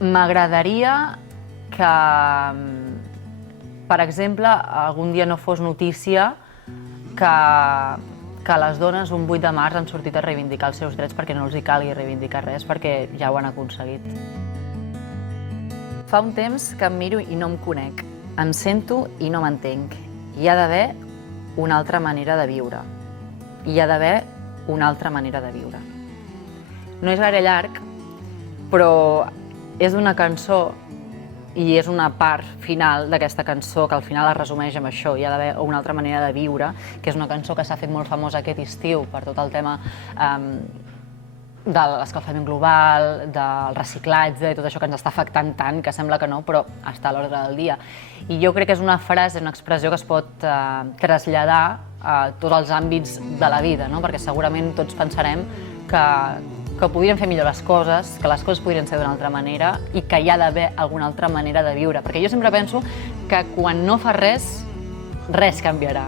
M'agradaria que, per exemple, algun dia no fos notícia que les dones un 8 de març han sortit a reivindicar els seus drets perquè no els hi calgui reivindicar res, perquè ja ho han aconseguit. Fa un temps que em miro i no em conec, em sento i no m'entenc. Hi ha d'haver una altra manera de viure. Hi ha d'haver una altra manera de viure. No és gaire llarg, però és una cançó i és una part final d'aquesta cançó que al final es resumeix amb això. Hi ha d'haver una altra manera de viure, que és una cançó que s'ha fet molt famosa aquest estiu per tot el tema de l'escalfament global, del reciclatge i tot això que ens està afectant tant que sembla que no, però està a l'ordre del dia. I jo crec que és una frase, una expressió que es pot traslladar a tots els àmbits de la vida, no? Perquè segurament tots pensarem que podríem fer millor les coses, que les coses podrien ser d'una altra manera i que hi ha d'haver alguna altra manera de viure. Perquè jo sempre penso que quan no fas res, res canviarà.